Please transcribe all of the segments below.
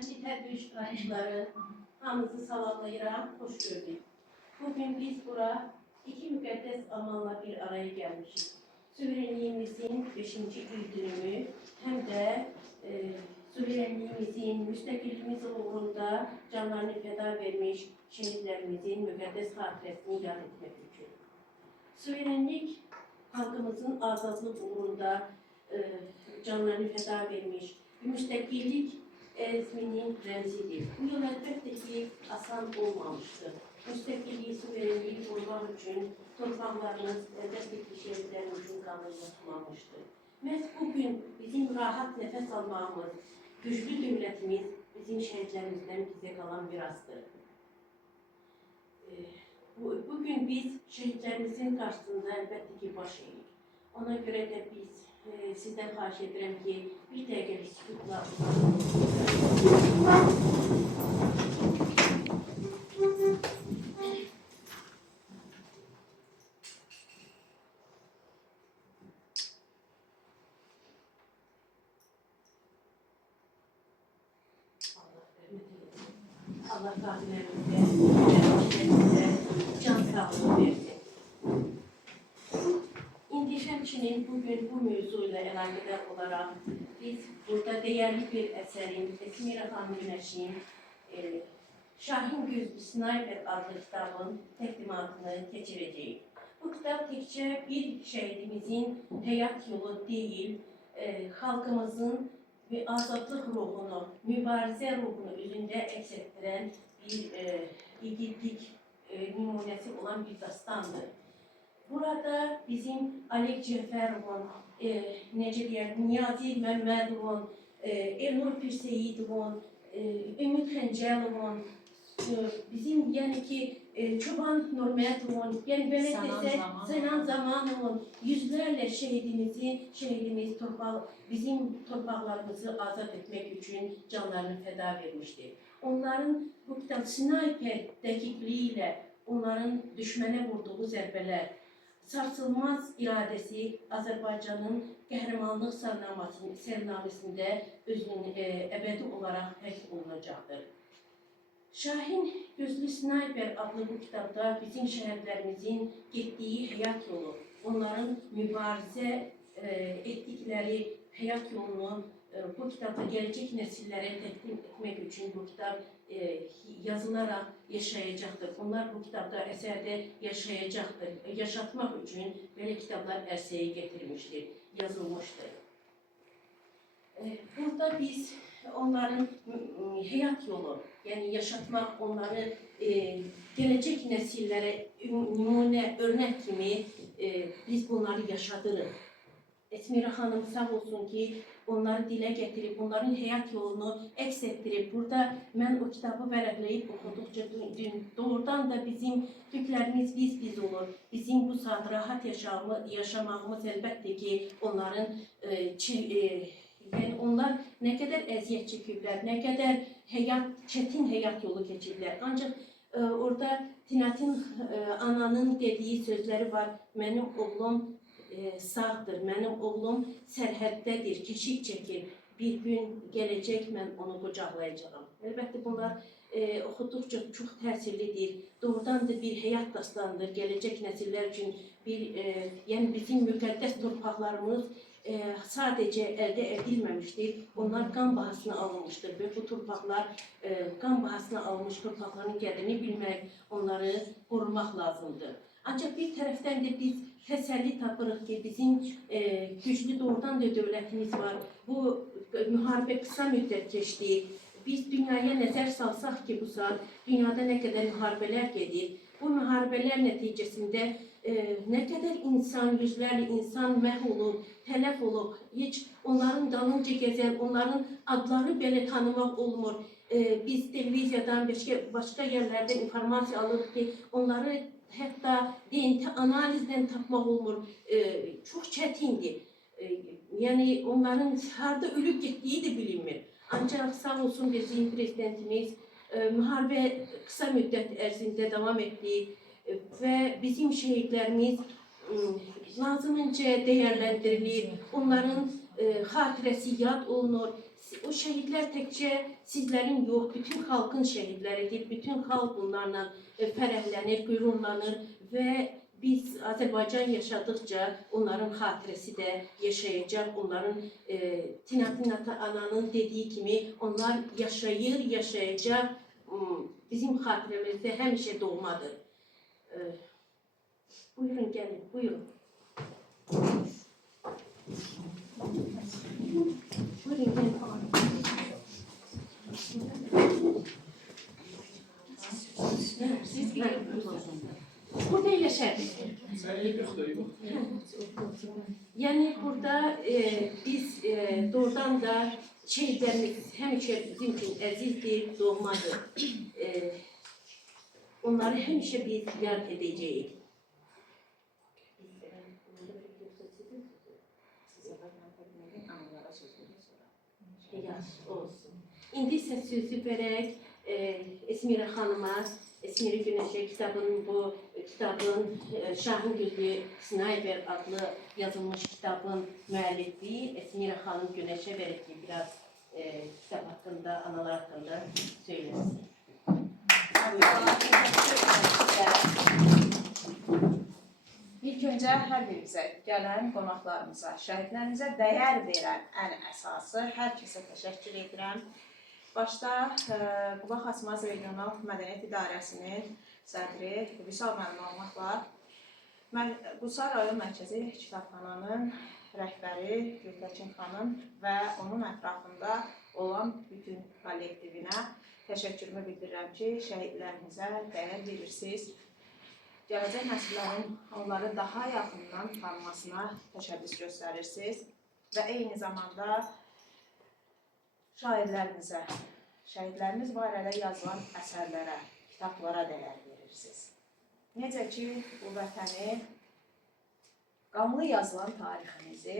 Hörmətli tədbir iştirakçıları, hamınızı salamlayıram, xoş gördük. Bugün biz bura iki müqəddəs amanla bir araya gəlmişik. Suverenliyimizin 5-ci il dönümü, həm də suverenliyimizin, müstəqilliyimiz uğrunda canlarını fəda vermiş şəhidlərimizin müqəddəs xatirəsini yad etmək üçün. Suverenlik, xalqımızın azadlıq uğrunda canlarını fəda vermiş, müstəqillik əzminin rəmzidir. Bu yol əlbəttə ki, asan olmamışdır. Müstəqilliyi, suverenliyi qorumaq üçün torpaqlarımız əlbəttə ki, şəhidlərimizin qanını tutmamışdır. Məhz bugün bizim rahat nəfəs almağımız, güclü dövlətimiz bizim şəhidlərimizdən bizə qalan mirasdır. Bugün biz şəhidlərimizin qarşısında əlbəttə ki, baş eyirik. Ona görə də biz sizdən xahiş edirəm ki, bir dəqiqəlik sükutla Allah qazilərimizə can sağlığı versin. Həmçinin bugün bu mövzu ilə əlaqədar olaraq biz burada dəyərli bir əsərin, Esmira xanım Günəşin Şahin Güzlü Snayper adlı kitabın təqdimatını keçirəcəyik. Bu kitab təkcə bir şəhidimizin həyat yolu deyil, xalqımızın azadlıq ruhunu, mübarizə ruhunu üzündə əks etdirən bir igidlik nümunəsi olan bir dastandır. Burada bizim Alek Cəfərovun, Niyazi Məmmədovun, Elnur Pirseyidovun, Ümid Xəncəlovun, bizim yəni ki, Çoban Nurmədovun, yəni belə desək, Sənan Zamanovun yüzlərlə şəhidimiz bizim torpaqlarımızı azad etmək üçün canlarını fəda vermişdir. Onların bu kitab snayper dəqiqliyi ilə onların düşmənə vurduğu zərbələr, sarsılmaz iradəsi Azərbaycanın qəhrəmanlıq sərnaməsində özünün əbədi olaraq həkk olunacaqdır. Şahin Gözlü Snayper adlı bu kitabda bizim şəhidlərimizin getdiyi həyat yolu, onların mübarizə etdikləri həyat yolunu bu kitabda gələcək nəsillərə təqdim etmək üçün bu kitab yazılaraq yaşayacaqdır. Onlar bu kitabda, əsərdə yaşayacaqdır. Yaşatmaq üçün belə kitablar ərsəyə gətirmişdir, yazılmışdır. Burada biz onların həyat yolu, yəni yaşatmaq, onları gələcək nəsillərə nümunə, örnək kimi biz bunları yaşadırıq. Esmira xanım sağ olsun ki, onları dilə gətirib, onların həyat yolunu əks etdirib. Burada mən o kitabı vərəqləyib oxuduqca doğrudan da bizim türklərimiz biz olur. Bizim bu saat rahat yaşamağımız əlbəttə ki, onlar nə qədər əziyyət çəkiblər, nə qədər çətin həyat yolu keçiblər. Ancaq orada Tinatin ananın dediyi sözləri var, mənim oğlum sağdır, mənim oğlum sərhəddədir, keşik çəkir. Bir gün gələcək, mən onu qucaqlayacağam. Əlbəttə, bunlar oxuduqca çox təsirlidir. Doğrudan da bir həyat dastanıdır. Gələcək nəsillər üçün yəni bizim müqəddəs torpaqlarımız sadəcə əldə edilməmişdir. Onlar qan bahasına alınmışdır və bu torpaqlar qan bahasına alınmış torpaqların qədrini bilmək, onları qorumaq lazımdır. Ancaq bir tərəfdən də biz təsəlli tapırıq ki, bizim güclü doğrudan da dövlətimiz var. Bu müharibə qısa müddət keçdi. Biz dünyaya nəzər salsaq ki, bu saat dünyada nə qədər müharibələr gedir. Bu müharibələr nəticəsində nə qədər insan, yüzlərlə insan məhv olub, tələf olub. Heç onların dalınca gəzən, onların adları belə tanımaq olmur. Biz televiziyadan, başqa yerlərdən informasiya alırıq ki, onları hətta DNT analizdən tapmaq olmur, çox çətindir. Yəni, onların harada ölüb getdiyi də bilinmir. Ancaq sağ olsun bizim prezidentimiz müharibə qısa müddət ərzində davam etdi və bizim şəhidlərimiz lazımınca dəyərləndirilir, onların xatirəsi yad olunur. o şehitler təkcə sizlərin yox, bütün xalqın şehitləridir. Bütün xalq bunlarla fərəhlənir, qürurlanır və biz Azərbaycan yaşadıkça onların xatirəsi də yaşayacaq. Onların Tina ananın dediyi kimi onlar yaşayır, yaşayacaq. Bizim xatirəmizdə həmişə doğmadır. Buyurun, gəlin, buyurun. Buyurun, gəlin. Siz burada yaşardık. Yani burada biz doğrudan da şehitlerimiz həmişə bizim için əzizdir, doğmadır. Onları həmişə biz yad edəcəyik. Olsun. İndi isə sözü verək Esmira xanıma, Esmira Günəşə kitabın Şahin Gözlü Snayper adlı yazılmış kitabın müəllifi Esmira xanım Günəşə verək ki, biraz kitab haqqında, analar haqqında söyləsin. İlk öncə hər birimizə, gələn qonaqlarımıza, şəhidlərimizə dəyər verən ən əsası hər kəsə təşəkkür edirəm. Başda Qubaq Xaçmaz Regional Mədəniyyət İdarəsinin sədri Vüsal müəllim olmaqla Qusar rayon mərkəzi kitabxananın rəhbəri Gültəkin xanım və onun ətrafında olan bütün kollektivinə təşəkkürümü bildirirəm ki, şəhidlərimizə dəyər verirsiniz. Gələcək nəsillərin onları daha yaxından tanımasına təşəbbüs göstərirsiniz və eyni zamanda şairlərimizə, şəhidlərimiz barədə yazılan əsərlərə, kitablara dəyər verirsiniz. Necə ki, bu vətəni, qanlı yazılan tariximizi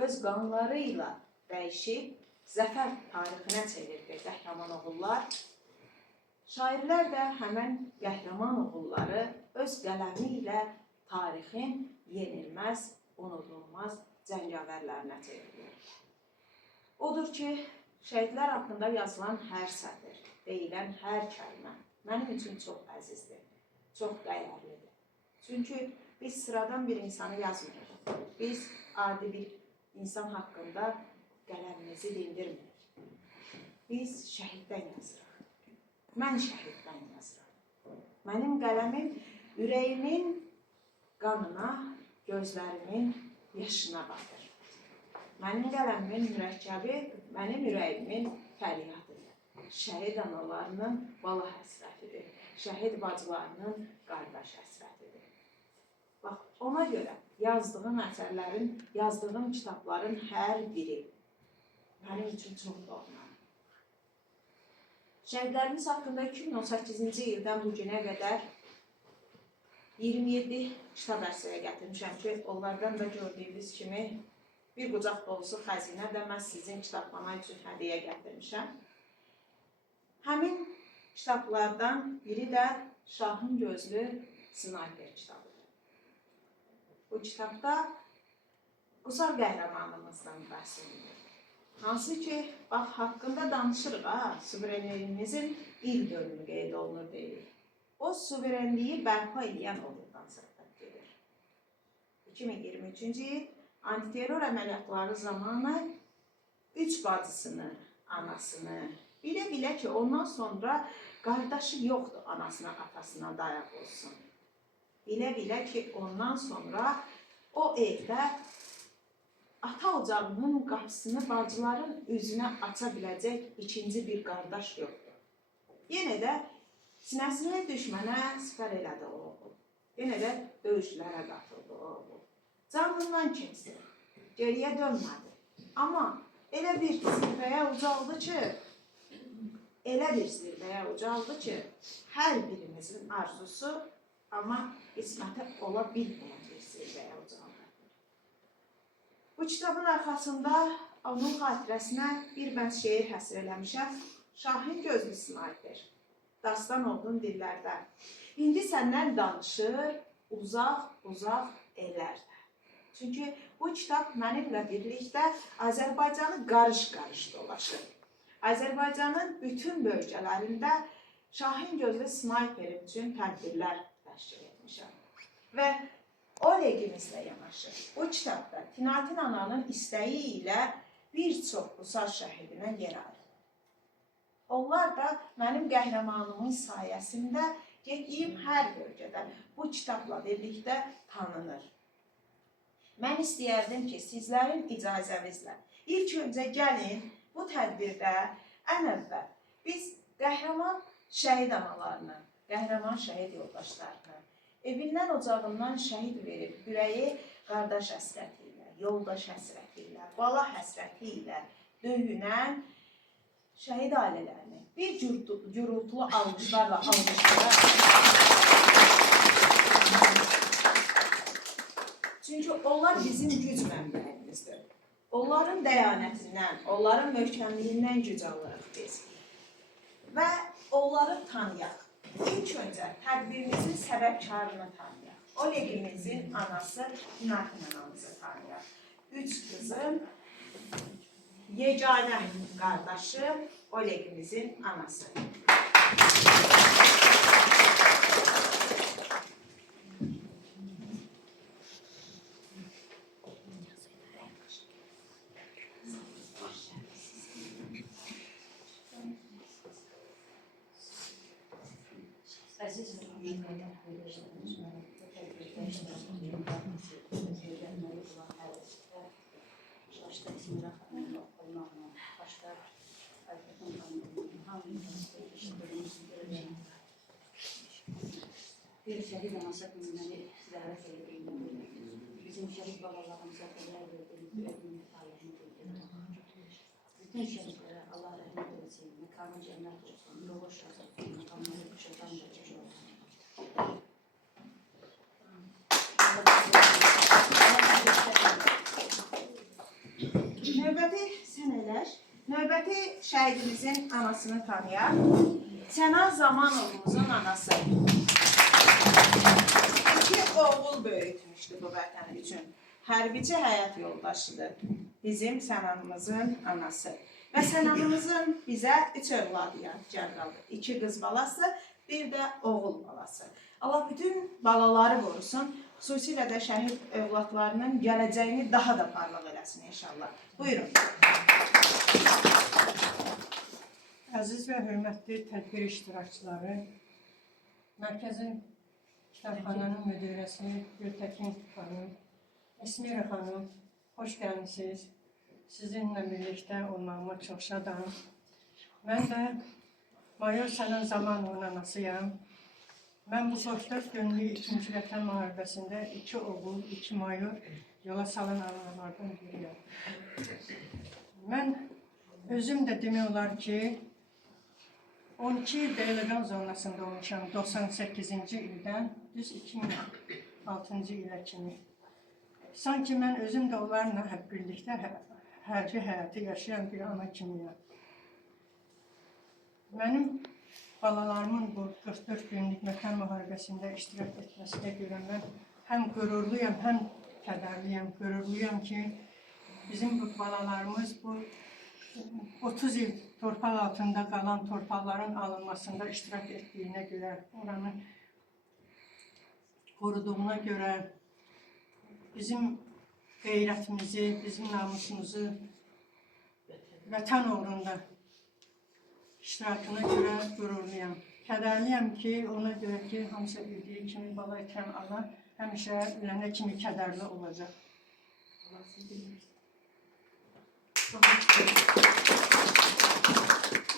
öz qanları ilə dəyişib, zəfər tarixinə çevirdi qəhrəman oğullar. Şairlər də həmən qəhrəman oğulları öz qələmi ilə tarixin yenilməz, unudulmaz cəngavərlərinə çevrilir. Odur ki, şəhidlər haqqında yazılan hər sətir, deyilən hər kəlmə mənim üçün çox əzizdir, çox dəyərlidir. Çünki biz sıradan bir insanı yazmırıq. Biz adi bir insan haqqında qələmimizi dindirmirik. Biz şəhiddən yazırıq. Mən şəhiddən yazıram. Mənim qələmim ürəyimin qanına, gözlərimin yaşına baxır. Mənim qələmimin mürəkkəbi, mənim ürəyimin fəryadıdır. Şəhid analarının bala həsrətidir. Şəhid bacılarının qardaş həsrətidir. Bax, ona görə yazdığım əsərlərin, yazdığım kitabların hər biri mənim üçün çox doğmadır. Şəhidlərimiz haqqında 2018-ci ildən bu günə qədər 27 kitab əsərə gətirmişəm ki, onlardan da gördüyünüz kimi bir qucaq dolusu xəzinə də məhz sizin kitabxana üçün hədiyyə gətirmişəm. Həmin kitablardan biri də Şahin Gözlü Snayper kitabıdır. Bu kitabda Qusar qəhrəmanımızdan bəhs edilir. Hansı ki, bax, haqqında danışırıq, suverenliğimizin il dönümü qeyd olunur deyil. O suverenliyi bərpa edən olurdan söhbət gedir. 2023-cü il antiterror əməliyyatları zamanı 3 bacısını, anasını, bilə-bilə ki, ondan sonra qardaşı yoxdur anasına, atasına dayaq olsun. Bilə-bilə ki, ondan sonra o evdə ata ocağının qapısını bacıların üzünə aça biləcək ikinci bir qardaş yoxdur. Yenə də sinəsini düşmənə sipər elədi o oğul. Yenə də döyüşlərə qatıldı o oğul. Canından keçdi, geriyə dönmədi. Amma elə bir zirvəyə ucaldı ki, hər birimizin arzusu, amma qisməti ola bilməyən bir zirvəyə ucaldı. Bu kitabın arxasında onun xatirəsinə bir bənd şeir həsr eləmişəm. Şahin Gözlü Snayper, dastan oldun dillərdə. İndi səndən danışır uzaq-uzaq ellərdə. Çünki Bu kitab mənimlə birlikdə Azərbaycanı qarış-qarış dolaşır. Azərbaycanın bütün bölgələrində Şahin gözlü snayperim üçün tədbirlər təşkil etmişəm. Və o legimizlə yanaşı, bu kitabda Tinatin ananın istəyi ilə bir çox Qusar şəhidinə yer alır. Onlar da mənim qəhrəmanımın sayəsində getdiyim hər bölgədə bu kitabla birlikdə tanınır. Mən istəyərdim ki, sizlərin icazənizlə ilk öncə gəlin bu tədbirdə ən əvvəl biz qəhrəman şəhid analarını, qəhrəman şəhid yoldaşlarını, evindən, ocağından şəhid verib, ürəyi qardaş həsrəti ilə, yoldaş həsrəti ilə, bala həsrəti ilə döyünən şəhid ailələrini bir gürültülü alqışlarla alqışlayaraq. Çünki onlar bizim güc mənbəyimizdir. Onların dəyanətindən, onların möhkəmliyindən güc alırıq biz. Və onları tanıyaq. İlk öncə tədbirimizin səbəbkarını tanıyaq. O legimizin anası Tinatin anamızı tanıyaq. 3 qızın yeganə qardaşı Olegimizin anası. Bir şəhid anası məni zəhərət edildiğini, bizim şəhid babalarımıza qədər verdiğimiz ölümün tarihini bildirir. Bütün şəhidlərə Allah rəhmət etsin, məkanı cənnət olsun, yolu şad olsun, məkanları kuşadan da cəz olsun. Növbəti sənələr, növbəti şəhidimizin anasını tanıyaq. Səna Zamanovumuzun anası. 2 oğul böyütmüşdü bu vətən üçün. Hərbici həyat yoldaşıdır bizim Sənanımızın anası. Və Sənanımızın bizə 3 övladı yadigar qaldı. 2 qız balası, bir də oğul balası. Allah bütün balaları qorusun, xüsusilə də şəhid övladlarının gələcəyini daha da parlaq eləsin inşallah. Buyurun. Əziz və hörmətli tədbir iştirakçıları, Mərkəzin Kitabxananın müdirəsi Gültəkin xanım, Esmira xanım, xoş gəlmişsiniz. Sizinlə birlikdə olmağıma çox şadam. Mən də Mayor Sənan Zamanovun anasıyam. Mən bu 44 günlük 2-ci Vətən müharibəsində 2 oğul, 2 mayor yola salan analardan biriyəm. Mən özüm də demək olar ki, 12 il Beyləqan zonasında olmuşam 98-ci ildən düz 2006-cı ilə kimi. Sanki mən özüm də onlarla hep birlikdə hərbi həyatı yaşayan bir ana kimiyəm. Mənim balalarımın bu 44 günlük Vətən müharibəsində iştirak etməsinə görə mən həm qürurluyam, həm kədərliyəm. Qürurluyam ki, bizim bu balalarımız bu 30 il torpaq altında qalan torpaqların alınmasında iştirak etdiyinə görə, oranın qoruduğuna görə bizim qeyrətimizi, bizim namusumuzu vətən uğrunda iştirakına görə qürurluyam. Kədərliyəm ki, ona görə ki, hamısı bildiyi kimi bala itirən ana həmişə ölənə kimi kədərli olacaq.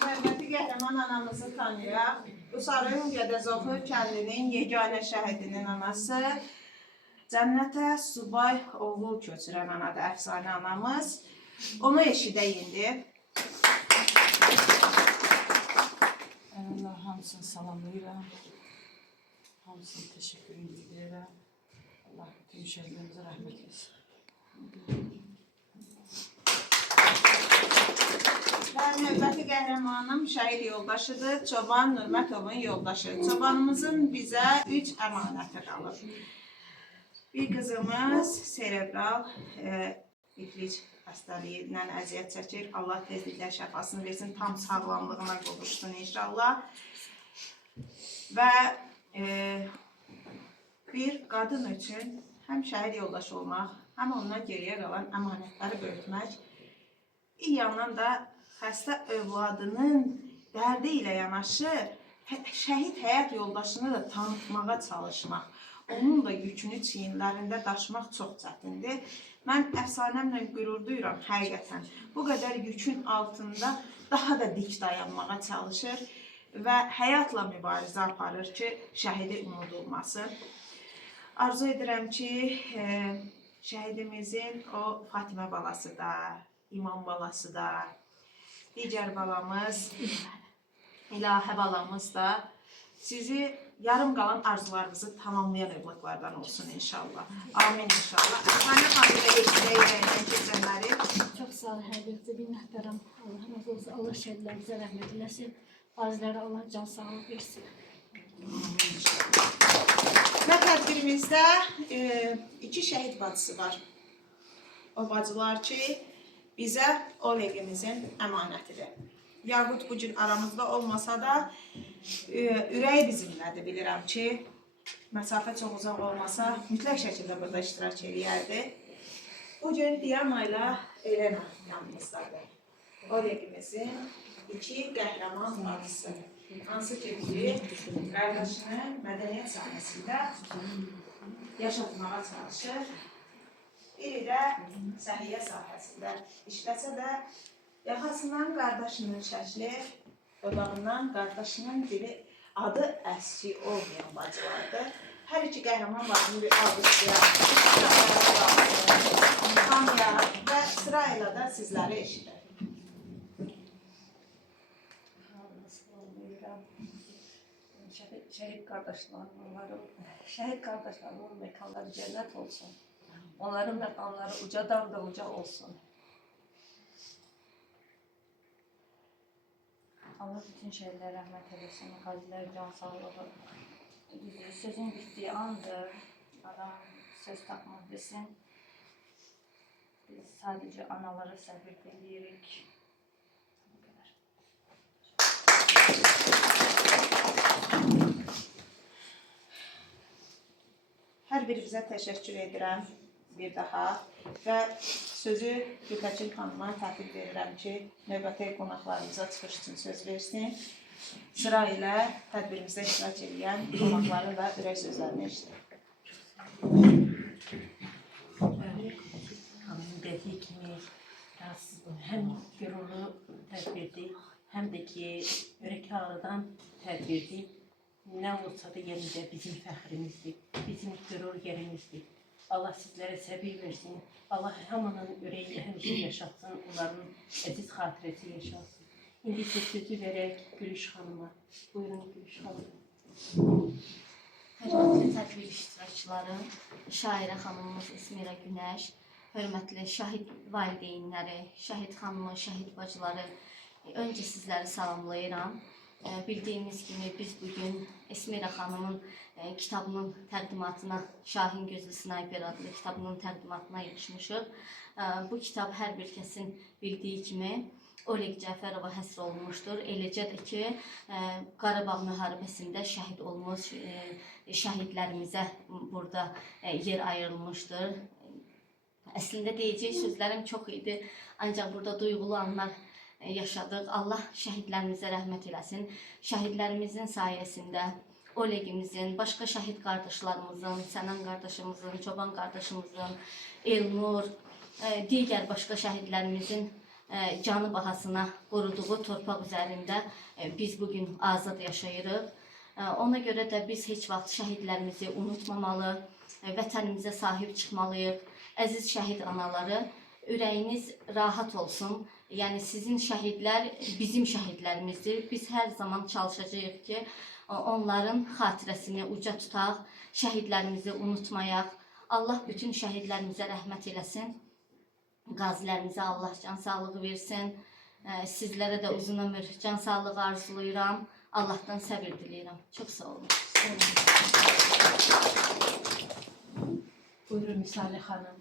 Hörmətli qəhrəman anamızı tanıyaq. Qusarın Gədəzoğlu kəndinin yeganə şəhidinin anası, cənnətə subay oğul köçürən anadır, əfsanə anamız. Onu eşidək indi. Allah hamısını salamlayıram. Hamısını təşəkkür edirəm. Allah bütün şəhidlərimizə rəhmət etsin. Növbəti qəhrəmanım şəhid yoldaşıdır, Çoban Nurmətovun yoldaşı. Çobanımızın bizə 3 əmanəti qalır. Bir qızımız serebral iflic xəstəliyi ilə əziyyət çəkir. Allah tezliklə şəfasını versin, tam sağlamlığına qovuşsun inşallah. Və bir qadın üçün həm şəhid yoldaşı olmaq, həm ondan geriyə qalan əmanətləri böyütmək, bir yandan da xəstə övladının dərdi ilə yanaşı şəhid həyat yoldaşını da tanıtmağa çalışmaq, onun da yükünü çiyinlərində daşımaq çox çətindir. Mən əfsanəmlə qürur duyuram həqiqətən. Bu qədər yükün altında daha da dik dayanmağa çalışır və həyatla mübarizə aparır ki, şəhidi unudulmasın. Arzu edirəm ki, şəhidimizin o Fatimə balası da, İmam balası da, digər balamız, İlahə balamız da sizi yarım qalan arzularınızı tamamlayan övladlardan olsun inşallah. Amin inşallah. Əfsanə xanımla ürəkdən keçənləri. Çox sağ ol, hər birisi minnətdaram. Allah razı olsun, Allah şəhidlərimizə rəhmət eləsin. Qazilərə Allah can sağlıq versin. Və tədbirimizdə iki şəhid bacısı var. O bacılar ki, bizə Olegimizin əmanətidir. Yahud bu gün aramızda olmasa da, ürəyi bizimlədir, bilirəm ki, məsafə çox uzaq olmasa, mütləq şəkildə burada iştirak edərdi. Bu gün Diana ilə Elena yanımızdadır. Olegimizin iki qəhrəman bacısı. Hansı ki, biri qardaşını mədəniyyət sahəsində yaşatmağa çalışır. Biri də səhiyyə sahəsində işləsə də, yaxasından qardaşının şəkli, dodağından qardaşının dili adı əski olmayan bacılardır. Hər iki qəhrəman bacını bir alqışlayaq, tanıyaq və sırayla da sizləri eşidək. Şəhid qardaşlarımın məkanları cənnət olsun. Onların məqamları ucadan da uca olsun. Allah bütün şəhidlərə rəhmət eləsin, qazilər can sağlığı. Sözün bitdiyi andır, adam söz tapmaq desin. Biz sadəcə anaları səbir edirik. Hər birinizə təşəkkür edirəm bir daha və sözü Gültəkin xanıma təhvil verirəm ki, növbəti qonaqlarımıza çıxış üçün söz versin. Sıra ilə tədbirimizdə iştirak edən qonaqların da ürək sözlərini eşidir. Xanımın dediyi kimi həm qürurlu tədbirdir, həm də ki, ürək ağrıdan tədbirdir. Nə olsa da yenə də bizim fəxrimizdir, bizim qürur yerimizdir. Allah sizlərə səbir versin, Allah hamının ürəyini həmişə yaşatsın, onların əziz xatirəsi yaşasın. İndi isə sözü verək Gülüş xanıma. Buyurun Gülüş xanım. Hörmətli tədbir iştirakçıları, şairə xanımımız İsmirə Günəş, hörmətli şəhid valideynləri, şəhid xanımı, şəhid bacıları, öncə sizləri salamlayıram. Bildiyimiz kimi biz bugün Esmira xanımın kitabının təqdimatına, Şahin Gözlü Snayper adlı kitabının təqdimatına yığışmışıq. Bu kitab hər bir kəsin bildiyi kimi Oleg Cəfərova həsr olunmuşdur. Eləcə də ki, Qarabağ müharibəsində şəhid olmuş şəhidlərimizə burada yer ayrılmışdır. Əslində deyəcək sözlərim çox idi, ancaq burada duyğulu anlar yaşadıq. Allah şəhidlərimizə rəhmət eləsin. Şəhidlərimizin sayəsində Olegimizin, başqa şəhid qardaşlarımızın, Sənan qardaşımızın, Çoban qardaşımızın, Elnur, digər başqa şəhidlərimizin canı bahasına qoruduğu torpaq üzərində biz bugün azad yaşayırıq. Ona görə də biz heç vaxt şəhidlərimizi unutmamalı, vətənimizə sahib çıxmalıyıq. Əziz şəhid anaları, ürəyiniz rahat olsun. Yəni sizin şəhidlər bizim şəhidlərimizdir. Biz hər zaman çalışacağıq ki, onların xatirəsini uca tutaq, şəhidlərimizi unutmayaq. Allah bütün şəhidlərimizə rəhmət eləsin. Qazilərimizə Allah can sağlığı versin. Sizlərə də uzun ömür, can sağlığı arzulayıram. Allahdan səbir diləyirəm. Çox sağ olun. Buyurun Misale xanım.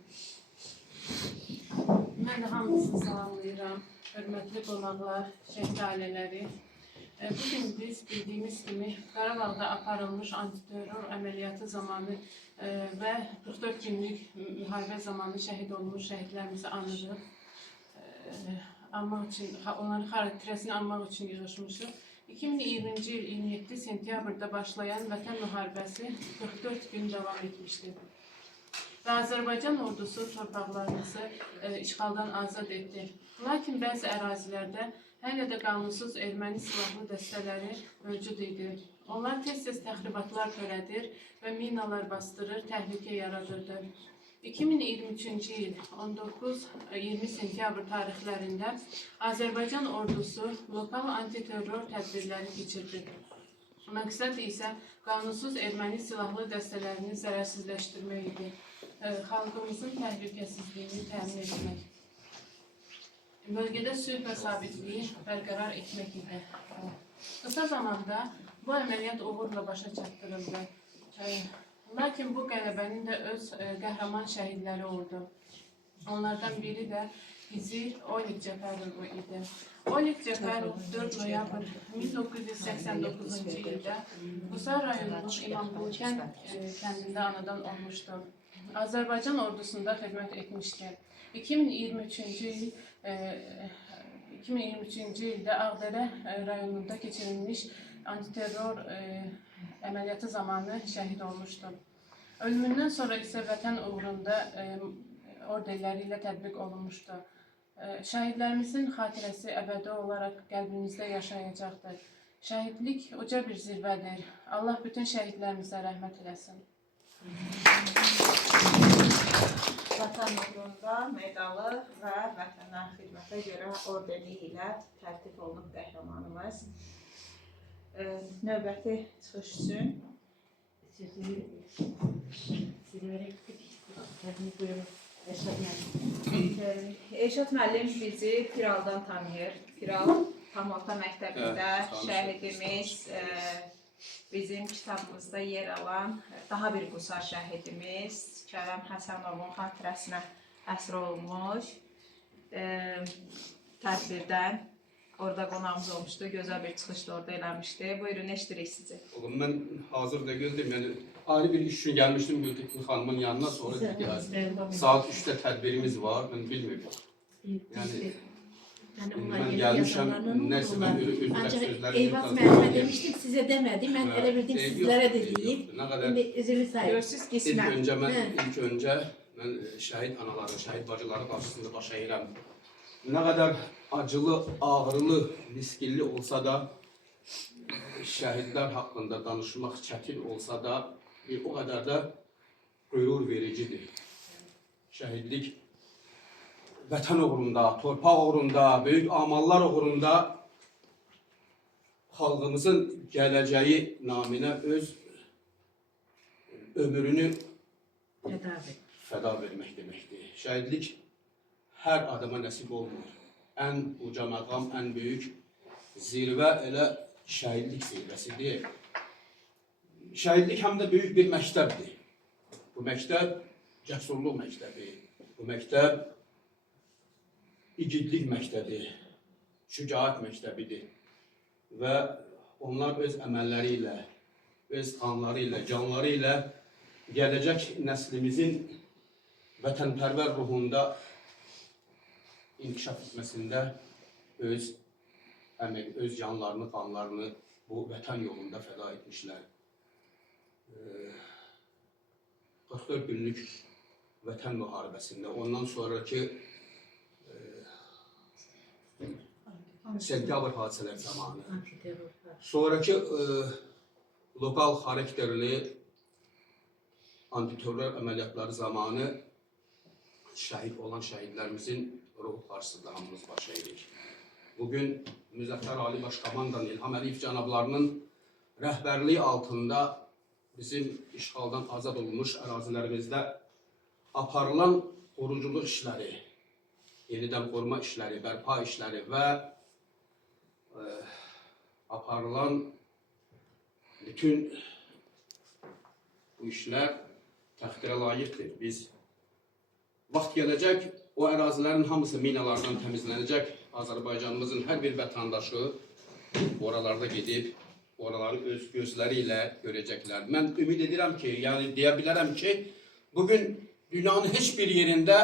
Mən də hamınızı salamlayıram. Hörmətli qonaqlar, şəhid ailələri. Bugün biz bildiyimiz kimi Qarabağda aparılmış antiterror əməliyyatı zamanı və 44 günlük müharibə zamanı şəhid olmuş şəhidlərimizi anırıq. Onların xatirəsini anmaq üçün yığışmışıq. 2020-ci il 27 sentyabrda başlayan Vətən müharibəsi 44 gün davam etmişdir. Və Azərbaycan ordusu torpaqlarımızı işğaldan azad etdi. Lakin bəzi ərazilərdə hələ də qanunsuz erməni silahlı dəstələri mövcud idi. Onlar tez-tez təxribatlar törədir və minalar bastırır, təhlükə yaradırdı. 2023-cü il 19-20 sentyabr tarixlərində Azərbaycan ordusu lokal antiterror tədbirləri keçirdi. Məqsəd isə qanunsuz erməni silahlı dəstələrini zərərsizləşdirmək idi. Xalqımızın təhlükəsizliyini təmin etmək. Bölgədə sülh və sabitliyi bərqərar etmək idi. Qısa zamanda bu əməliyyat uğurla başa çatdırıldı. Lakin bu qələbənin də öz qəhrəman şəhidləri oldu. Onlardan biri də Gizir Oleg Cəfərov idi. Oleg Cəfərov 4 noyabr 1989-cu ildə Qusar rayonunun İmamqulu kəndində anadan olmuşdu. Azərbaycan ordusunda xidmət etmişdi. 2023-cü ildə Ağdərə rayonunda keçirilmiş antiterror əməliyyatı zamanı şəhid olmuşdu. Ölümündən sonra isə vətən uğrunda orderləri ilə tətbiq olunmuşdu. Şəhidlərimizin xatirəsi əbədi olaraq qəlbimizdə yaşayacaqdır. Şəhidlik uca bir zirvədir. Allah bütün şəhidlərimizə rəhmət eləsin. Vətən uğrunda medalı və vətənə xidmətə görə ordeni ilə tərtib olunub qəhrəmanımız. Növbəti çıxış üçün Elşad müəllim bizi Piraldan tanıyır. Piral tam orta məktəbində şəhidimiz, bizim kitabımızda yer alan daha bir Qusar şəhidimiz Kərəm Həsənovun xatirəsinə həsr olunmuş tədbirdən orada qonağımız olmuşdu. Gözəl bir çıxış da orada eləmişdi. Buyurun, eşidirik sizi. Mən hazırda gözləyim. Yəni ayrı bir iş üçün gəlmişdim Gültekin xanımın yanına. Sonra saat 3-də tədbirimiz var. Mən bilmirdim. Yəni mən gəlmişəm, nəsə mən özümdə sözləri Eyvaz müəllimə demişdim, sizə demədim. Mən elə bildim sizlərə de deyib. İndi üzrlü sayın. Görürsünüz qismət. İlk öncə mən şəhid anaları, şəhid bacıları qarşısında baş əyirəm. Nə qədər acılı, ağrılı, riskilli olsa da, şəhidlər haqqında danışmaq çətin olsa da, o qədər də qürur vericidir. Şəhidlik vətən uğrunda, torpaq uğrunda, böyük amallar uğrunda xalqımızın gələcəyi naminə öz ömrünü fəda vermək deməkdir. Şəhidlik hər adama nəsib olmur. Ən uca məqam, ən böyük zirvə elə şəhidlik zirvəsidir. Şəhidlik həm də böyük bir məktəbdir. Bu məktəb cəsurluq məktəbi, bu məktəb igidlik məktəbi, şücaət məktəbidir. Və onlar öz əməlləri ilə, öz qanları ilə, canları ilə gələcək nəslimizin vətənpərvər ruhunda inkişaf etməsində öz əmək, öz canlarını, qanlarını bu vətən yolunda fəda etmişlər. 44 günlük vətən müharibəsində, ondan sonraki sentyabr hadisələr zamanı, sonraki lokal xarakterli antiterror əməliyyatları zamanı şəhid olan şəhidlərimizin ruhu qarşısında hamımız baş əyirik. Bugün Müzəffər Ali Baş Komandan İlham Əliyev cənablarının rəhbərliyi altında bizim işğaldan azad olunmuş ərazilərimizdə aparılan qoruculuq işləri, yenidən qoruma işləri, bərpa işləri və aparılan bütün bu işlər təxdirə layiqdir. Biz vaxt gələcək, o ərazilərin hamısı minalardan təmizlənəcək. Azərbaycanımızın hər bir vətəndaşı oralarda gedib, oraları öz gözləri ilə görəcəklər. Mən ümid edirəm ki, yəni deyə bilərəm ki, bugün dünyanın heç bir yerində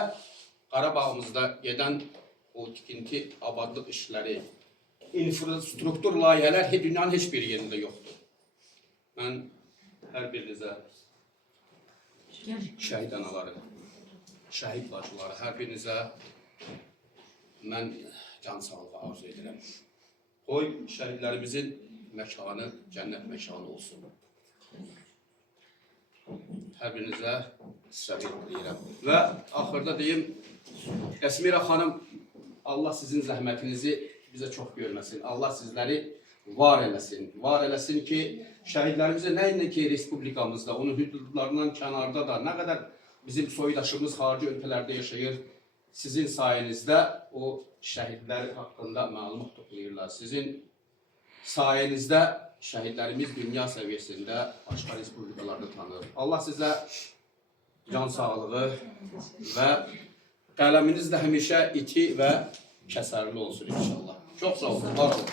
Qarabağımızda gedən o tikinti, abadlıq işləri, infrastruktur layihələr dünyanın heç bir yerində yoxdur. Mən hər birinizə şəhid anaları, şəhid bacıları, hər birinizə mən can sağlığı arzu edirəm. Qoy şəhidlərimizin məkanı cənnət məkanı olsun. Hər birinizə səbir diləyirəm. Və axırda deyim, Əsmira xanım, Allah sizin zəhmətinizi bizə çox görməsin. Allah sizləri var eləsin. Var eləsin ki, şəhidlərimizə nə ki respublikamızda, onun hüdudlarından kənarda da nə qədər bizim soydaşımız xarici ölkələrdə yaşayır, sizin sayənizdə o şəhidlər haqqında məlumat toplayırlar. Sizin sayənizdə şəhidlərimiz dünya səviyyəsində başqa respublikalarda tanınır. Allah sizə can sağlığı və qələminiz də həmişə iti və kəsərli olsun inşallah. Çox sağ olun, var olun.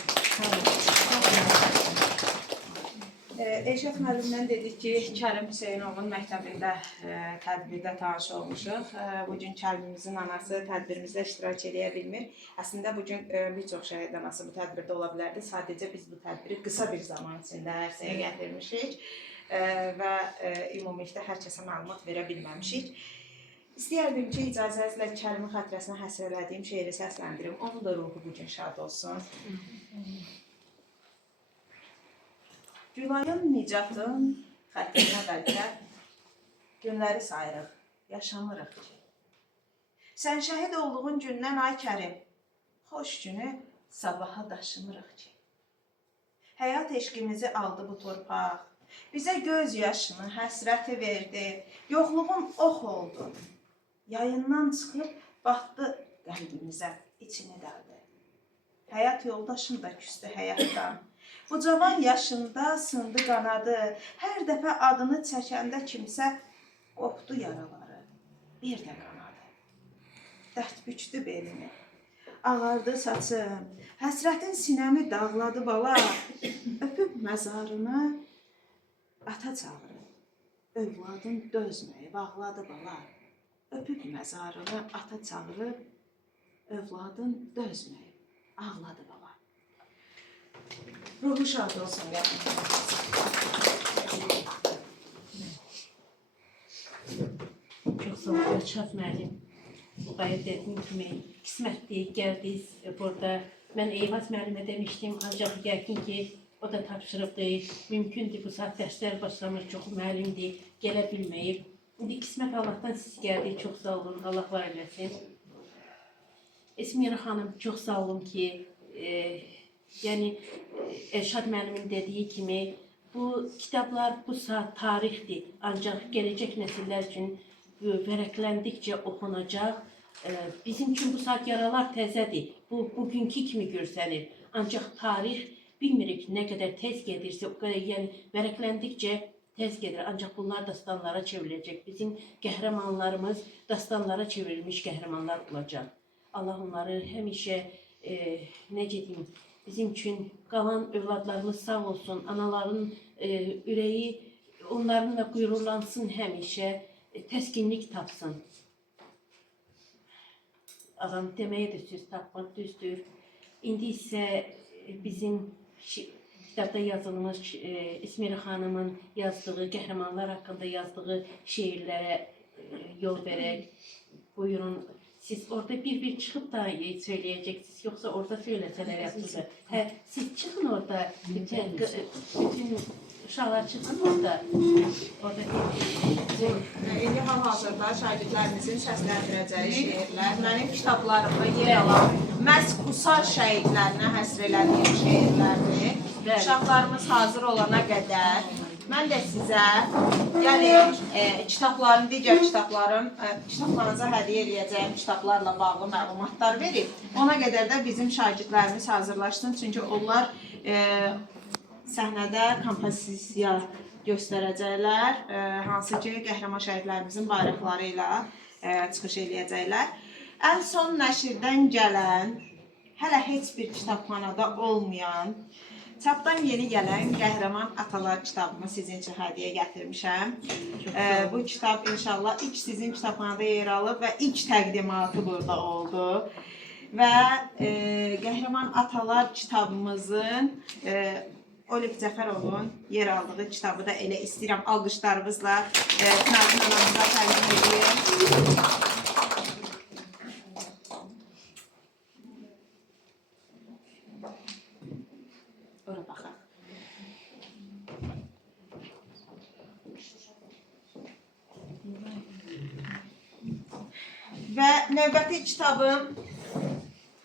Elşad müəllimdən dedik ki, Kərim Hüseynovun məktəbində tədbirdə tanış olmuşuq. Bugün Kərimimizin anası tədbirimizdə iştirak edə bilmir. Əslində bugün bir çox şəhid anası bu tədbirdə ola bilərdi. Sadəcə biz bu tədbiri qısa bir zaman içində ərsəyə gətirmişik və ümumilikdə hər kəsə məlumat verə bilməmişik. İstəyərdim ki, icazənizlə Kərimin xatirəsinə həsr elədiyim şeiri səsləndirim. Onun da ruhu bugün şad olsun. Gülayın Nicatın xətrinə bəlkə günləri sayırıq, yaşamırıq ki. Sən şəhid olduğun gündən ay Kərim, xoş günü sabaha daşımırıq ki. Həyat eşqimizi aldı bu torpaq, bizə göz yaşını, həsrəti verdi, yoxluğun ox oldu. Yayından çıxıb batdı qəlbimizə, içini dəldi. Həyat yoldaşım da küstü həyatdan. Bu cavan yaşında sındı qanadı, hər dəfə adını çəkəndə kimsə qopdu yaraları, bir də qanadı. Dərd bükdü belini, ağardı saçım, həsrətin sinəmi dağladı bala, öpüb məzarını ata çağırıb, övladın dözməyib ağladı bala. Öpüb məzarını ata çağırıb, övladın dözməyib ağladı bala. Ruhu şad olsun. Çox sağ ol, Elşad müəllim. Bu qayıt dediyim kimi qismətdir, gəldiniz burada. Mən Eyvaz müəllimə demişdim, ancaq yəqin ki, o da tapşırıbdır. Mümkündür, bu saat dərslər başlamış, çox müəllimdir, gələ bilməyib. İndi qismət Allahdan siz gəldik, çox sağ olun, Allah var eləsin. Esmira xanım, çox sağ olun ki, yəni Elşad müəllimin dediyi kimi, bu kitablar bu saat tarixdir, ancaq gələcək nəsillər üçün vərəqləndikcə oxunacaq. Bizim üçün bu saat yaralar təzədir, bu bugünkü kimi görsənir, ancaq tarix bilmirik nə qədər tez gedirsə, o qədər yəni vərəqləndikcə tez gedir, ancaq bunlar dastanlara çevriləcək. Bizim qəhrəmanlarımız dastanlara çevrilmiş qəhrəmanlar olacaq. Allah onları həmişə, necə deyim, bizim üçün qalan övladlarımız sağ olsun, anaların ürəyi onlarınla qürurlansın həmişə, təskinlik tapsın. Adam deməyə də söz tapmaq düzdür. İndi isə bizim kitabda yazılmış İsmira xanımın yazdığı, qəhrəmanlar haqqında yazdığı şeirlərə yol verək. Buyurun. Siz orada bir çıxıb da söyləyəcəksiniz, yoxsa orada söyləsələr yaxşıdır. Hə, siz çıxın orada, bütün uşaqlar çıxın orada. İndi hal-hazırda şagirdlərimizin səsləndirəcəyi şeirlər mənim kitablarımda yer alan məhz Qusar şəhidlərinə həsr elədiyim şeirlərdir. Uşaqlarımız hazır olana qədər mən də sizə, yəni kitabların, digər kitablarınıza hədiyyə eləyəcəyim kitablarla bağlı məlumatlar verib. Ona qədər də bizim şagirdlərimiz hazırlaşsın, çünki onlar səhnədə kompozisiya göstərəcəklər, hansı ki, qəhrəman şəhidlərimizin bayraqları ilə çıxış eləyəcəklər. Ən son nəşrdən gələn, hələ heç bir kitabxanada olmayan, çapdan yeni gələn Qəhrəman Atalar kitabımı sizin üçün hədiyyə gətirmişəm. Bu kitab inşallah ilk sizin kitabxanada yer alıb və ilk təqdimatı burada oldu. Və Qəhrəman Atalar kitabımızın Oleg Cəfərovun yer aldığı kitabı da elə istəyirəm alqışlarınızla Nazım anamıza təqdim edeyim. Ora baxaq. Və növbəti kitabım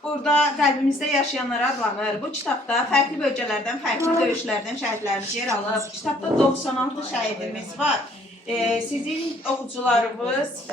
burada qəlbimizdə yaşayanlara adlanır. Bu kitabda fərqli bölgələrdən, fərqli döyüşlərdən şəhidlərimiz yer alıb. Kitabda 96 şəhidimiz var. Sizin oxucularımız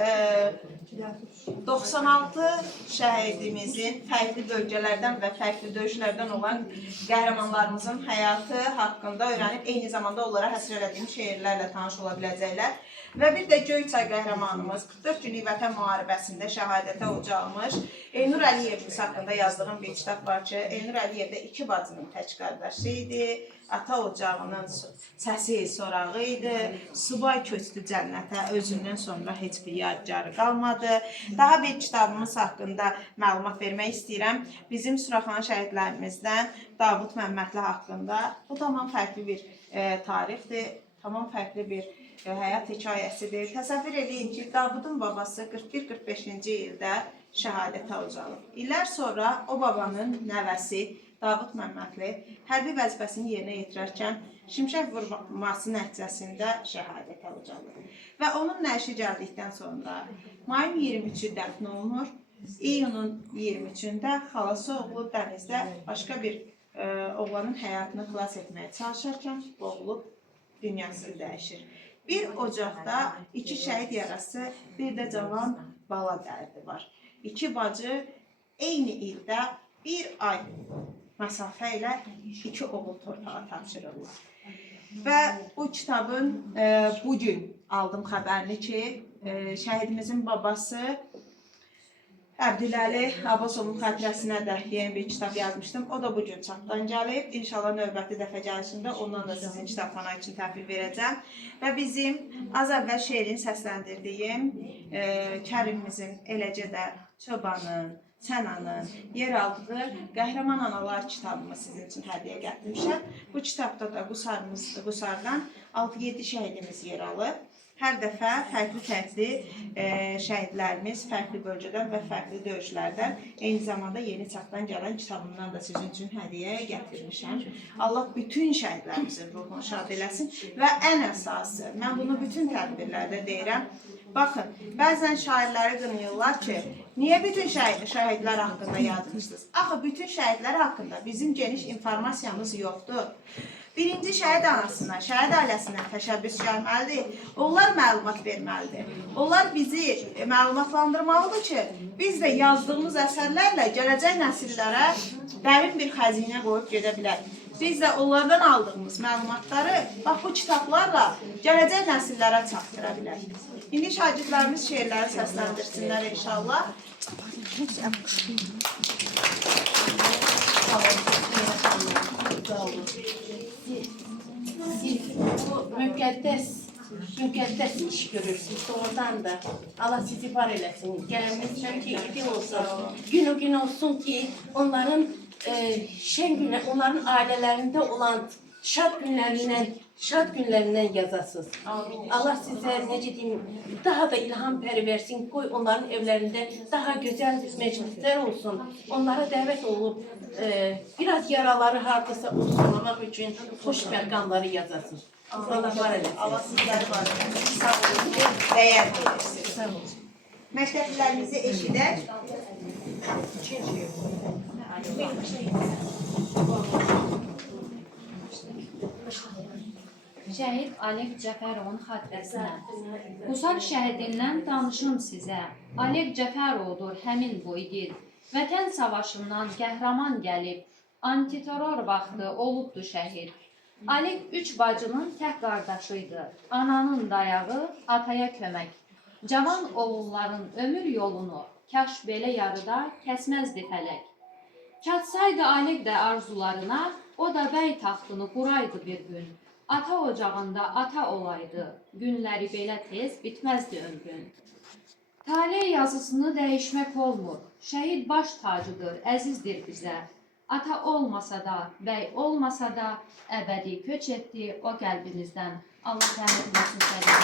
96 şəhidimizin fərqli bölgələrdən və fərqli döyüşlərdən olan qəhrəmanlarımızın həyatı haqqında öyrənib, eyni zamanda onlara həsr elədiyim şeirlərlə tanış ola biləcəklər. Və bir də Göyçay qəhrəmanımız 44 günlük vətən müharibəsində şəhadətə ucalmış Elnur Əliyevimiz haqqında yazdığım bir kitab var ki, Elnur Əliyev də iki bacının tək qardaşı idi, ata ocağının səsi, sorağı idi, subay köçdü cənnətə, özündən sonra heç bir yadigarı qalmadı. Daha bir kitabımız haqqında məlumat vermək istəyirəm. Bizim Suraxanı şəhidlərimizdən Davud Məmmədli haqqında. Bu tamam fərqli bir tarixdir, tamam fərqli bir həyat hekayəsidir. Təsəvvür edin ki, Davudun babası 41-45-ci ildə şəhadətə ucalıb. İllər sonra o babanın nəvəsi Davud Məmmədli hərbi vəzifəsini yerinə yetirərkən şimşək vurması nəticəsində şəhadətə ucalıb. Və onun nəşi gəldikdən sonra mayın 23-ü dəfn olunur. İyunun 23-də xalası oğlu dənizdə başqa bir oğlanın həyatını xilas etməyə çalışarkən boğulub dünyası dəyişir. Bir ocaqda iki şəhid yarası, bir də cavan bala dərdi var. İki bacı eyni ildə bir ay məsafə ilə iki oğul torpağa tapşırırlar. Və bu kitabın bugün aldım xəbərini ki, şəhidimizin babası Əbdüləli Abbasovun xatirəsinə də yeni bir kitab yazmışdım. O da bugün çapdan gəlib. İnşallah növbəti dəfə gəlişində ondan da sizin kitabxana üçün təhvil verəcəm. Və bizim az əvvəl şeirin səsləndirdiyim Kərimimizin, eləcə də Çobanın, Sənanın yer aldığı Qəhrəman Analar kitabımı sizin üçün hədiyyə gətirmişəm. Bu kitabda da Qusardan 6-7 şəhidimiz yer alıb. Hər dəfə fərqli şəhidlərimiz fərqli bölgədən və fərqli döyüşlərdən, eyni zamanda yeni çapdan gələn kitabımdan da sizin üçün hədiyyə gətirmişəm. Allah bütün şəhidlərimizin ruhunu şad eləsin və ən əsası, mən bunu bütün tədbirlərdə deyirəm, baxın, bəzən şairləri qınayırlar ki, niyə bütün şəhidlər haqqında yazmışsınız? Axı, bütün şəhidlər haqqında bizim geniş informasiyamız yoxdur. Birinci şəhid anasına, şəhid ailəsinə təşəbbüs gəlməlidir. Onlar məlumat verməlidir. Onlar bizi məlumatlandırmalıdır ki, biz də yazdığımız əsərlərlə gələcək nəsillərə dərin bir xəzinə qoyub gedə bilərik. Biz də onlardan aldığımız məlumatları bax bu kitablarla gələcək nəsillərə çatdıra bilərik. İndi şagirdlərimiz şeirləri səsləndirsinlər inşallah. Siz bu müqəddəs iş görürsünüz doğrudan da. Allah sizi var eləsin. Gəlimiz şən olsun. Gün o gün olsun ki onların şən günlər, onların ailələrində olan şad günlərindən yazasınız. Allah sizə necə deyim, daha da ilham pəri versin, qoy onların evlərində daha gözəl məclislər olsun. Onlara dəvət olub, biraz yaraları hardasa olsunlamaq üçün xoş məqamları yazasınız. Allah var eləsin. Allah sizləri var eləsin. Sağ olun ki, dəyər verirsiniz. Sağ olun. Məktəblərimizi eşidək. Şəhid Aleq Cəfərovun xatirəsinə. Qusar şəhidindən danışım sizə. Aleq Cəfərovdur həmin bu igid. Vətən savaşından qəhrəman gəlib, antiterror vaxtı olubdu şəhid. Alek 3 bacının tək qardaşı idi. Ananın dayağı, ataya kömək. Cavan oğulların ömür yolunu kaş belə yarıda kəsməzdi fələk. Çatsaydı Alek də arzularına, o da bəy taxtını quraydı bir gün. Ata ocağında ata olaydı, günləri belə tez bitməzdi ömrün. Talih yazısını dəyişmək olmur, şəhid baş tacıdır, əzizdir bizə. Ata olmasa da, bəy olmasa da, əbədi köç etdi o qəlbimizdən. Allah rəhmət eləsin sənə.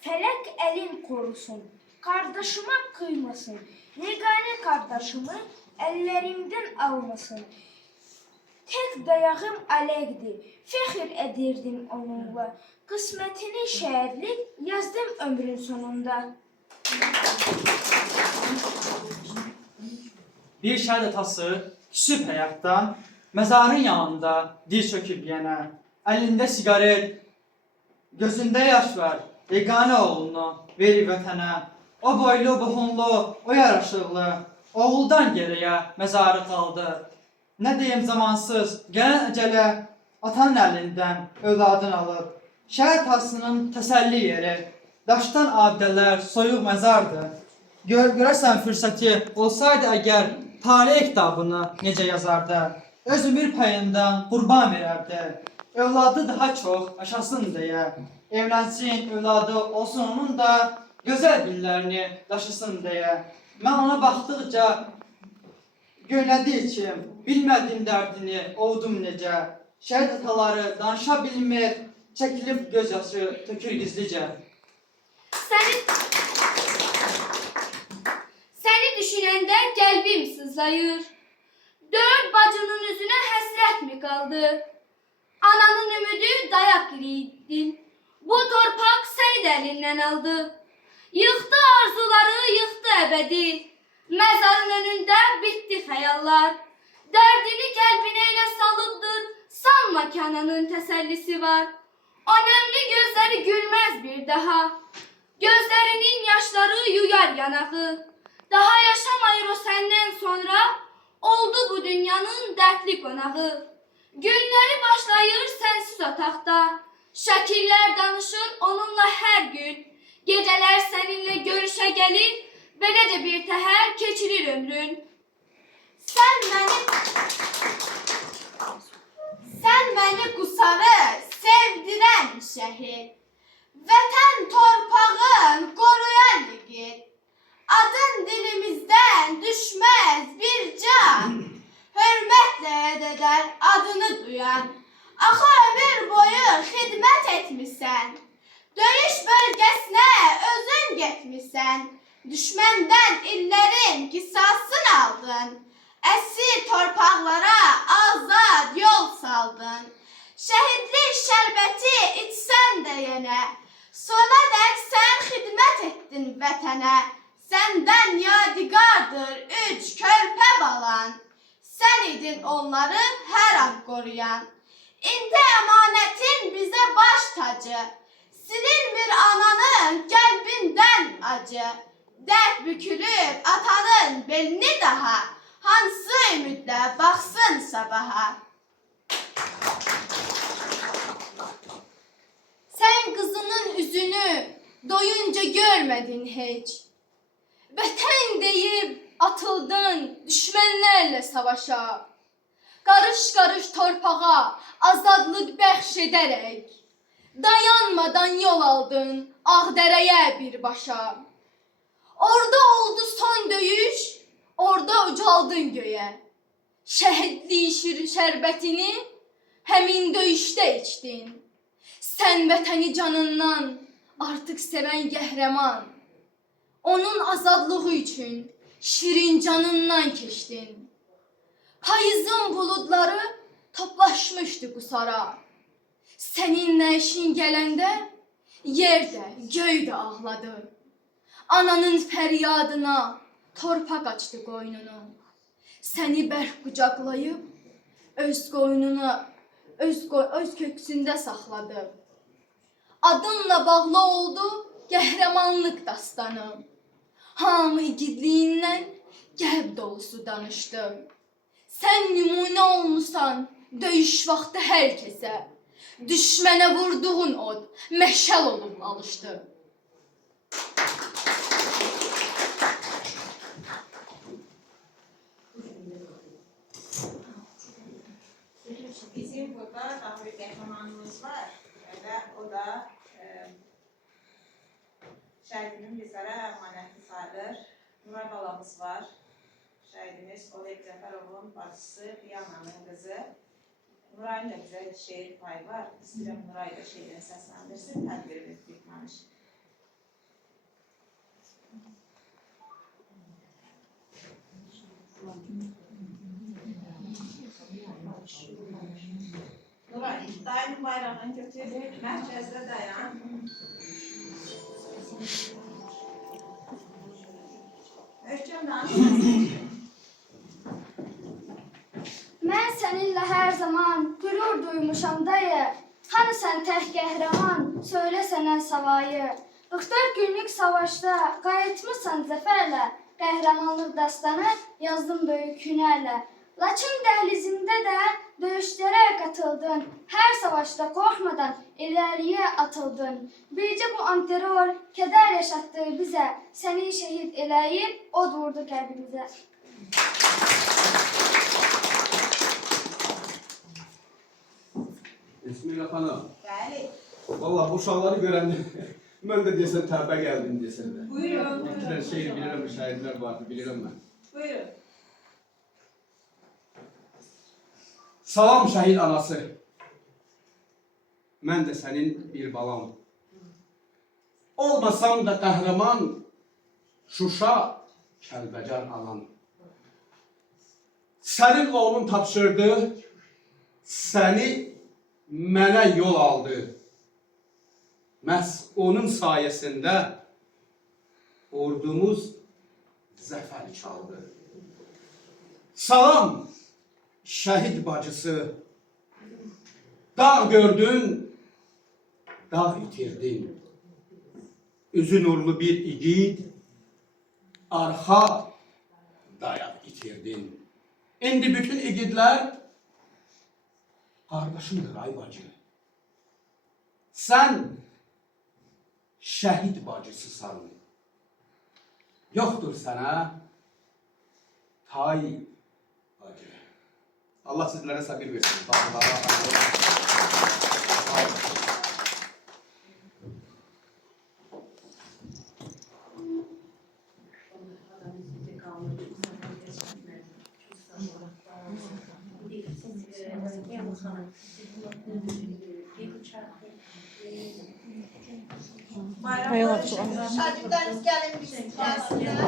Felek elin korusun, kardeşime kıymasın. Yegane kardeşimi ellerimden almasın. Tek dayağım Alek'di, fəxr edirdim onunla. Kısmetini şehirlik yazdım ömrün sonunda. Bir şəhid atası küsüb həyatdan, məzarın yanında dil çöküb yenə. Əlində siqaret, gözündə yaş var, yeganə oğlunu verir vətənə. O boylu, buxunlu, o yaraşıqlı, oğuldan geriyə məzarı qaldı. Nə deyim zamansız, gələn əcələ atanın əlindən övladın alıb. Şəhid atasının təsəlli yeri, daşdan abidələr, soyuq məzardır. Görəsən fürsəti olsaydı əgər, Talih kitabını necə yazardı? Öz ömür payından qurban verərdi. Övladı daha çox aşasın deyə. Evlənsin, övladı olsun onun da gözəl günlərini daşısın deyə. Mən ona baxdıqca göylədi içim, bilmədim dərdini, ovdum necə. Şəhid ataları danışa bilmir, çəkilib göz yaşı tökür gizlicə. Seni düşünəndə qəlbim sızlayır. Dörd bacının üzünə həsrət mi qaldı? Ananın ümidi dayak giydin. Bu torpaq səni də əlindən aldı. Yıxdı arzuları, yıxdı əbədi. Məzarın önündə bitdi xəyallar. Dərdini qəlbinə elə salıbdır. Sanma ki ananın təsəllisi var. Önemli gözləri gülməz bir daha. Gözlərinin yaşları yuyar yanağı. Daha yaşamayır o səndən sonra, oldu bu dünyanın dərdli qonağı. Günləri başlayır sənsiz otaqda, şəkillər danışır onunla hər gün. Gecələr səninlə görüşə gəlir, beləcə bir təhər keçirir ömrün. Sən məni qusarı sevdirən şəhid, vətən torpağın qoruyan yiğit. Adın dilimizdən düşməz bir can, hörmətlə yad edər adını duyan. Axı ömür boyu xidmət etmisən, döyüş bölgəsinə özün getmisən. Düşməndən illərin qisasını aldın, əsir torpaqlara azad yol saldın. Şəhidlik şərbəti içsən də yenə, sona dək sən xidmət etdin vətənə. Səndən yadigardır 3 körpə balan, sən idin onları hər an qoruyan. İndi əmanətin bizə baş tacı, silinmir ananın qəlbindən acı. Dərd bükülür atanın belini daha, hansı ümidlə baxsın sabaha. Sən qızının üzünü doyunca görmədin heç. Vətən deyib atıldın düşmənlərlə savaşa. Qarış-qarış torpağa azadlıq bəxş edərək, dayanmadan yol aldın Ağdərəyə birbaşa. Orada oldu son döyüş, orada ucaldın göyə. Şəhidlik şərbətini həmin döyüşdə içdin. Sən vətəni canından artıq sevən qəhrəman. Onun azadlığı üçün şirin canından keçdin. Payızın buludları toplaşmışdı qusara. Səninlə işin gələndə yer də, göy də ağladı. Ananın fəryadına torpaq açdı qoynunu. Səni bərk qucaqlayıb öz qoynuna, öz köksündə saxladı. Adınla bağlı oldu qəhrəmanlıq dastanı. Hamı igidliyindən qəlb dolusu danışdı. Sən nümunə olmusan döyüş vaxtı hər kəsə. Düşmənə vurduğun od məşəl olub alışdı. Bizim burada daha bir qəhrəmanımız var və o da şəhidinin bizlərə əmanəti sayılır. Nuray balamız var. Şəhidimiz Oleg Cəfərovun bacısı, Diyananın qızı. Nurayın da bizə şeir payı var. İstəyirəm Nuray da şeirini səsləndirsin, tədbirimiz bitməmiş. Nuray, daim bayrağını götür, mərkəzdə dayan. Möhkəm danışın. Mən səninlə hər zaman qürur duymuşam dayı. Hani sən tək qəhrəman, söylə sənə savayı. 44 günlük savaşda qayıtmısan zəfərlə. Qəhrəmanlıq dastanı yazdım böyük hünərlə. Laçın dəhlizində də döyüşlərə qatıldın. Hər savaşda qorxmadan irəliyə atıldın. Bircə bu antiterror kədər yaşatdı bizə. Səni şəhid eləyib od vurdu qəlbimizə. Bismillah xanım. Bəli. Valla bu uşaqları görəndə mən də desən təbə gəldim desən də. Buyurun. İki dənə şeir bilirəm, şəhidlər vardı, bilirəm mən. Buyurun. Salam şəhid anası. Mən də sənin bir balam. Olmasam da qəhrəman, Şuşa, Kəlbəcər anan. Sənin oğlun tapşırdı, səni mənə yol aldı. Məhz onun sayəsində ordumuz zəfər çaldı. Salam şəhid bacısı. Dağ gördün, dağ itirdin. Üzü nurlu bir igid, arxa dayaq itirdin. İndi bütün igidlər qardaşındır ay bacı. Sən şəhid bacısısan. Yoxdur sənə tay bacı. Allah sizlərə sabir versin. Şagirdləriniz gəlin bizim gəlsinlər.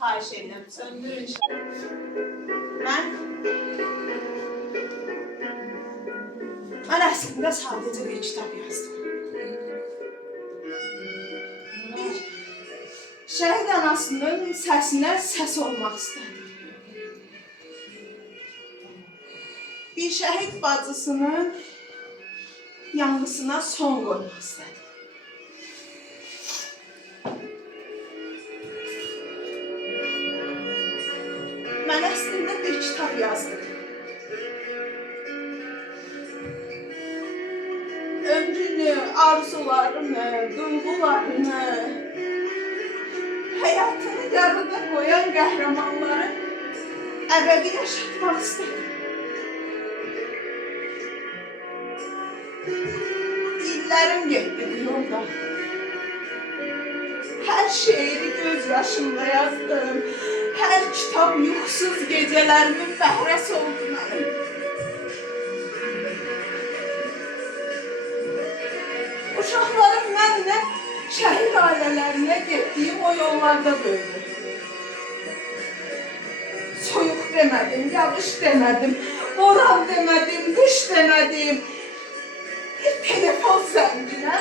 Xahiş edirəm, söndürün. Mən əslində sadəcə bir kitab yazdım. Bir şəhid anasının səsinə səs olmaq istədim. Bir şəhid bacısının yanğısına son qoymaq istədim. Mən əslində bir kitab yazdım. Ömrünü, arzularını, duygularını, həyatını yarıda qoyan qəhrəmanları əbədi yaşatmaq istədim. İllərim getdi bu yolda. Hər şeiri göz yaşımla yazdım. Hər kitab yuxusuz gecələrimin bəhrəsi oldu mənim. Uşaqlarım mənlə şəhid ailələrinə getdiyim o yollarda böyüdü. Soyuq demədim, yağış demədim, boran demədim, qış demədim. Bir telefon zənginə,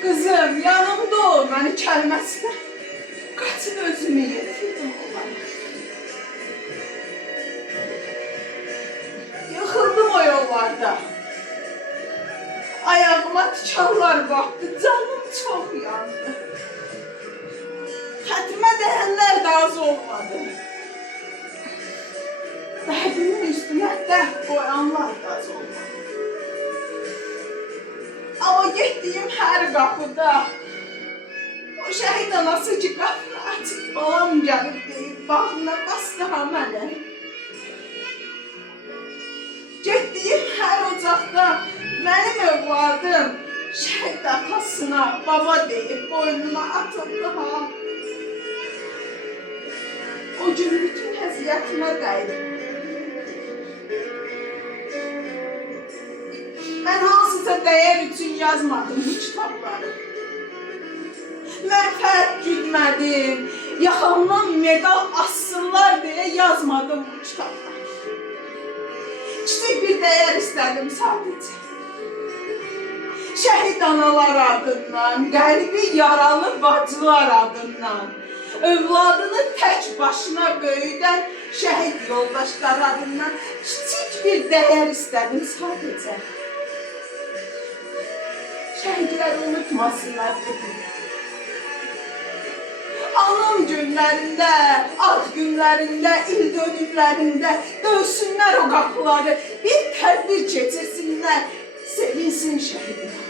qızım yanımda ol məni kəlməsinə, qaçıb özümü yetirdim onlara. Yıxıldım o yollarda. Ayağıma tikanlar batdı, canım çox yandı. Xətrimə dəyənlər də az olmadı. Dərdimin üstünə dərd qoyanlar da az olmadı. Ama getdiyim hər qapıda o şəhid anası ki qapını açıb balam gəlib deyib bağına bastı ha mənə. Getdiyim hər ocaqda mənim övladım şəhid atasına baba deyib boynuma atıldı ha. O gün bütün əziyyətimə dəydi. Mən hansısa dəyər üçün yazmadım bu kitabları. Mənfəət güdmədim, yaxamdan medal assınlar deyə yazmadım bu kitabları. Kiçik bir dəyər istədim sadəcə. Şəhid analar adından, qəlbi yaralı bacılar adından, övladını tək başına böyüdən şəhid yoldaşlar adından kiçik bir dəyər istədim sadəcə. Şəhidləri unutmasınlar dedim. Anım günlərində, ad günlərində, il dönümlərində döysünlər o qapıları, bir tədbir keçirsinlər, sevinsin şəhidlər.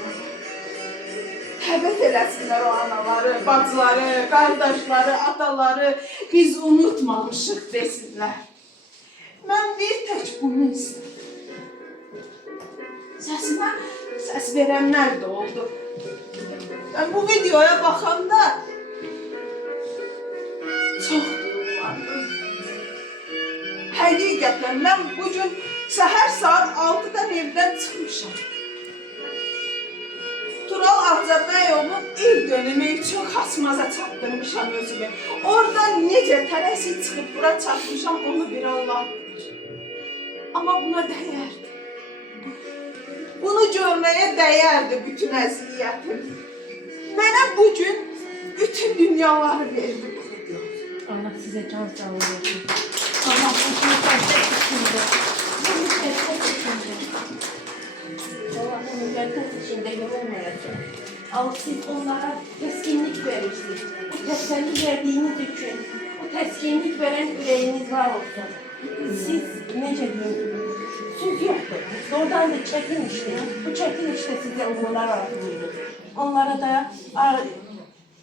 Həvət eləsinlər o anaları, bacıları, qardaşları, ataları, biz unutmamışıq desinlər. Mən bir tək bunu istədim. Səsimə səs verənlər də oldu. Ben bu videoya baxanda çox duyğulandım. Həqiqətən mən bugün səhər saat 6-dan evdən çıxmışam. Tural Ağcabəyovun il dönümü üçün Xaçmaza çatdırmışam özümü. Oradan necə tələsik çıxıb bura çatmışam onu bir Allah bilir. Amma buna dəyərdi. Bunu görməyə dəyərdi bütün əziyyətim. Mənə bugün bütün dünyaları verdi bu video. Allah size can sağlığı versin. Allah bunu müqəddəs içində. Bu müqəddəs içində. Allah bu müqəddəs içində yorulmayacaq. Ama siz onlara teskinlik verirsiniz. Bu təsəlli verdiğiniz için, bu teskinlik veren yüreğiniz var olsun. Siz necə diyeyim? Söz yoktur. Oradan da çekin işte. Bu çekin işte size onlara arzuluyor. Onlara da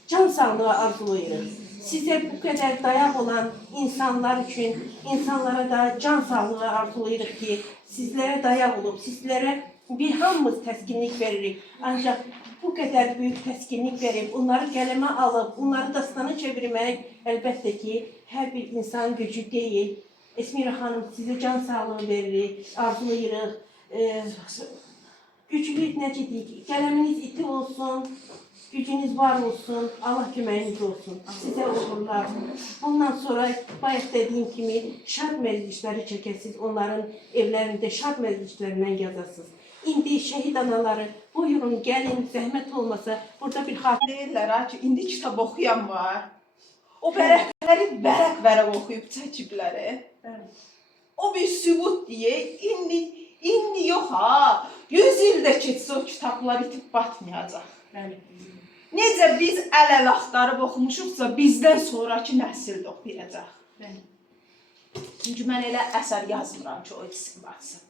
can sağlığı arzuluyor. Size bu kadar dayak olan insanlar için insanlara da can sağlığı arzuluyoruz ki sizlere dayak olup sizlere bir hamımız teskinlik veririk. Ancak bu kadar büyük teskinlik verip onları qələmə alıp onları dastana çevirmek elbette ki her bir insan gücü değil. Esmira Hanım size can sağlığı veririk, arzulayırıq. Güclü necə deyik, qələminiz iti olsun, gücünüz var olsun, Allah köməyiniz olsun. Sizə uğurlar. Bundan sonra bayaq dediyim kimi şad məclisləri çəkəsiniz, onların evlərində şad məclislərindən yazasınız. İndi şəhid anaları buyurun gəlin, zəhmət olmasa burada bir xatir Deyirlər ha ki, indi kitab oxuyan var. O bərəkləri bərək-bərək oxuyub çəkiblər. O bir sübut deyə, indi yox ha, 100 ildə keçsə o kitablar itib batmayacaq. Necə biz əl-əl axtarıb oxumuşuqsa, bizdən sonraki nəsil də oxuyacaq. Çünki mən elə əsər yazmıram ki, o itsin batsın.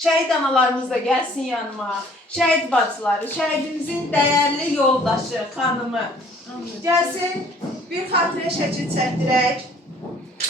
Şəhid analarımız da gəlsin yanıma, şəhid bacıları, şəhidimizin dəyərli yoldaşı, xanımı gəlsin, bir xatirə şəkil çəkdirək.